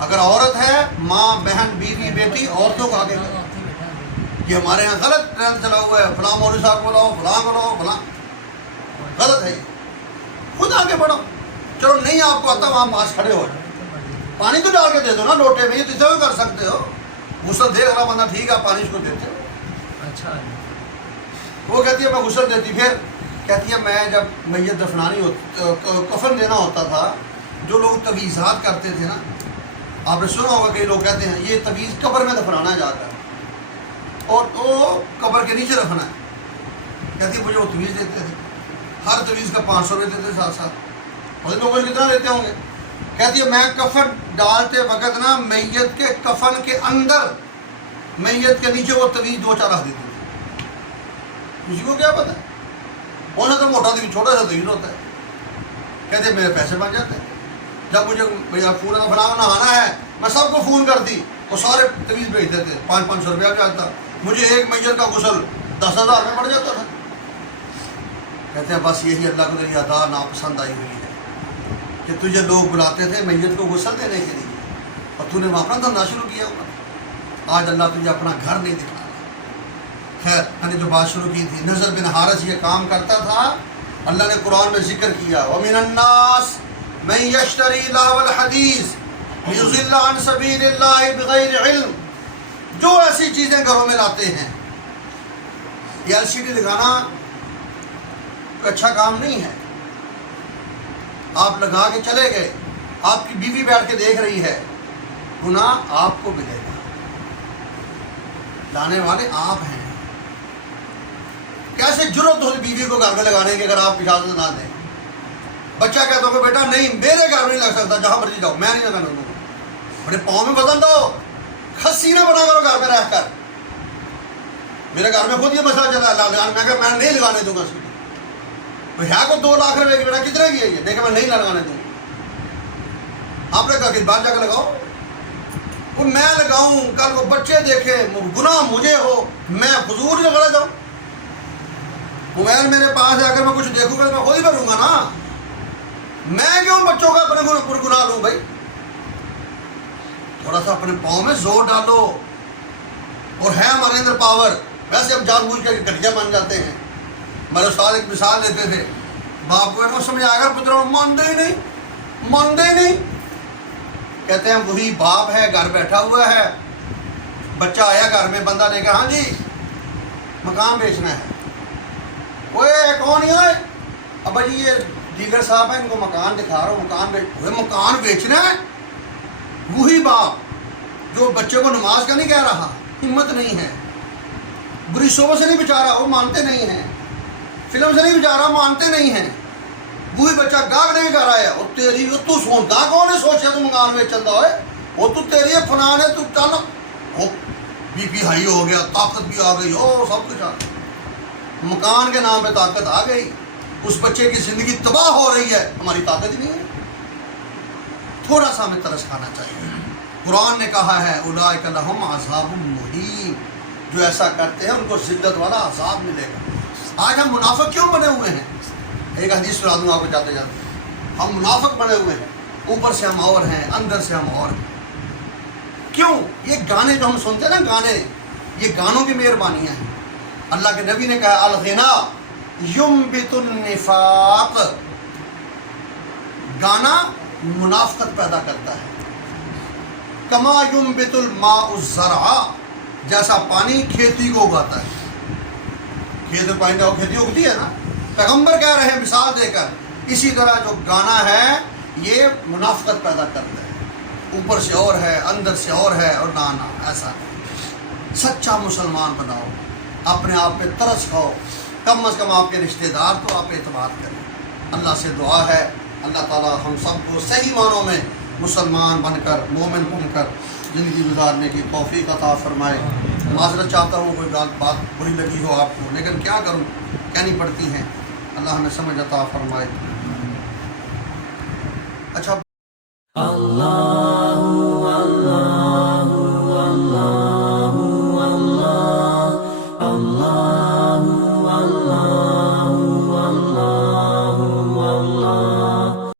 اگر عورت ہے، ماں بہن بیوی بیٹی، عورتوں کو آگے کرو. یہ ہمارے یہاں غلط ٹرینڈ چلا ہوا ہے، فلاں مولوی صاحب کو لاؤ، فلاں کو لاؤ، فلاں. غلط ہے یہ. خود آگے بڑھو. چلو نہیں آپ کو آتا وہاں پاس کھڑے ہو، پانی تو ڈال کے دے دو نا لوٹے میں، یہ تو اسے کر سکتے ہو. غسل دے رہا بندہ ٹھیک ہے، پانی اس کو دیتے ہو. اچھا وہ کہتی ہے میں غسل دیتی. پھر کہتی ہے میں جب میت دفنانی کفن دینا ہوتا تھا، جو لوگ تویزات کرتے تھے نا، آپ نے سنا ہوگا کئی لوگ کہتے ہیں یہ تویز قبر میں دفنانا جاتا ہے اور وہ قبر کے نیچے رکھنا ہے. کہتی ہے مجھے وہ تویز دیتے تھے، ہر تویز کا 500 روپئے دیتے تھے ساتھ ساتھ. اور لوگوں نے کتنا لیتے ہوں گے. کہتی ہے میں کفن ڈالتے وقت نا میت کے کفن کے اندر میت کے نیچے وہ تویز 2-4 رکھ دیتے تھے. کسی کو کیا پتہ ہے، انہیں تو موٹا تویز، چھوٹا سا تویز ہوتا ہے. کہتے میرے پیسے بن جاتے ہیں. جب مجھے فون فلاں نہانا ہے میں سب کو فون کرتی، وہ سارے تویز بھیجتے تھے، 500 روپیہ جاتا. مجھے ایک میت کا غسل 10,000 میں پڑ جاتا تھا. کہتے ہیں بس یہی اللہ کو تیری ادا ناپسند آئی ہوئی ہے کہ تجھے لوگ بلاتے تھے میت کو غسل دینے کے لیے اور تو نے وہاں اپنا دھندا شروع کیا ہوگا. آج اللہ تجھے اپنا گھر نہیں دکھا رہا. خیر میں نے جو بات شروع کی تھی، نضر بن حارث یہ کام کرتا تھا، اللہ نے قرآن میں ذکر کیا وَمِنَ النَّاسِ مَن يَشْتَرِي لَهْوَ الْحَدِيثِ لِيُضِلَّ عَن سَبِيلِ اللَّهِ بِغَيْرِ عِلْمٍ، جو ایسی چیزیں گھروں میں لاتے ہیں۔ یہ ایل سی ڈی لگانا کوئی اچھا کام نہیں ہے، آپ لگا کے چلے گئے، آپ کی بیوی بیٹھ کے دیکھ رہی ہے، گناہ آپ کو ملے گا، لانے والے آپ ہیں۔ کیسے جرت ہو بیوی کو گھر میں لگانے کی اگر آپ اجازت نہ دیں؟ بچہ کہتا ہو بیٹا نہیں میرے گھر میں نہیں لگ سکتا، جہاں مرضی جاؤ، میں نہیں لگانے دوں گا، بڑے پاؤں میں وزن دو، خسی نہ بنا کرو گھر میں رہ کر۔ میرے گھر میں خود یہ مسئلہ چلا ہے لگانے میں، میں نہیں لگانے دوں گا سی ڈی، ہے کو 2 لاکھ روپے کی، بیٹا کتنے کی ہے یہ، دیکھیں میں نہیں لگانے دوں گا۔ آپ نے کہا کہ باہر جا کے لگاؤ، وہ میں لگاؤں کل کو بچے دیکھے، گناہ مجھے ہو، میں فضول لگا جاؤں۔ موبائل میرے پاس ہے، اگر میں کچھ دیکھوں گا تو میں خود ہی بھروں گا نا، میں کیوں بچوں کا اپنے پر گناہ لوں بھائی؟ تھوڑا سا اپنے پاؤں میں زور ڈالو، اور ہے ہمارے اندر پاور، ویسے ہم جان بوجھ کے گھٹیا بن جاتے ہیں۔ ہمارے استاد ایک مثال دیتے تھے، باپ کو سمجھا کر پتروں مانتے ہی نہیں، کہتے ہیں وہی باپ ہے گھر بیٹھا ہوا ہے، بچہ آیا گھر میں، بندہ لے کر ہاں جی مکان بیچنا ہے، وہ کون ہی ہے؟ ابا جی یہ ڈیلر صاحب ہیں، ان کو مکان دکھا رہا ہوں، مکان بیچنا ہے۔ وہی باپ جو بچے کو نماز کا نہیں کہہ رہا، ہمت نہیں ہے، بری صحبت سے نہیں بچا رہا، وہ مانتے نہیں ہیں، فلم سے نہیں بچا رہا، مانتے نہیں ہیں، وہی بچہ گاگ نہیں کر رہا ہے، اور تیری تو سنتا کون ہے، سوچا تو مکان بیچ چلتا ہوئے، وہ تو تیری فنان ہے، تو چل بی پی ہائی ہو گیا، طاقت بھی آ گئی، او سب کچھ آ گیا، مکان کے نام پہ طاقت آ گئی، اس بچے کی زندگی تباہ ہو رہی ہے، ہماری طاقت ہی نہیں ہے۔ تھوڑا سا ہمیں ترس کھانا چاہیے۔ قرآن نے کہا ہے اولئک لہم عذاب مہین، جو ایسا کرتے ہیں ان کو ذلت والا عذاب ملے گا۔ آج ہم منافق کیوں بنے ہوئے ہیں؟ ایک حدیث سنا دوں آپ کو جاتے جاتے، ہم منافق بنے ہوئے ہیں، اوپر سے ہم اور ہیں، اندر سے ہم اور ہیں۔ کیوں؟ یہ گانے جو ہم سنتے ہیں نا، گانے، یہ گانوں کی مہربانیاں ہیں۔ اللہ کے نبی نے کہا الغنا ینبت النفاق، گانا منافقت پیدا کرتا ہے۔ کما ینبت الماء الزرع، جیسا پانی کھیتی کو اگاتا ہے، کھیت میں پانی کو کھیتی اگتی ہے نا، پیغمبر کہہ رہے ہیں مثال دے کر، اسی طرح جو گانا ہے یہ منافقت پیدا کرتا ہے، اوپر سے اور ہے، اندر سے اور ہے، اور نانا ایسا نہیں۔ سچا مسلمان بناؤ، اپنے آپ پہ ترس کھاؤ، کم از کم آپ کے رشتہ دار تو آپ اعتماد کریں۔ اللہ سے دعا ہے اللہ تعالیٰ ہم سب کو صحیح معنوں میں مسلمان بن کر، مومن بن کر زندگی گزارنے کی توفیق عطا فرمائے۔ معذرت چاہتا ہوں کوئی بات بری لگی ہو آپ کو، لیکن کیا کروں، کہنی پڑتی ہیں، اللہ ہمیں سمجھ عطا فرمائے۔ اچھا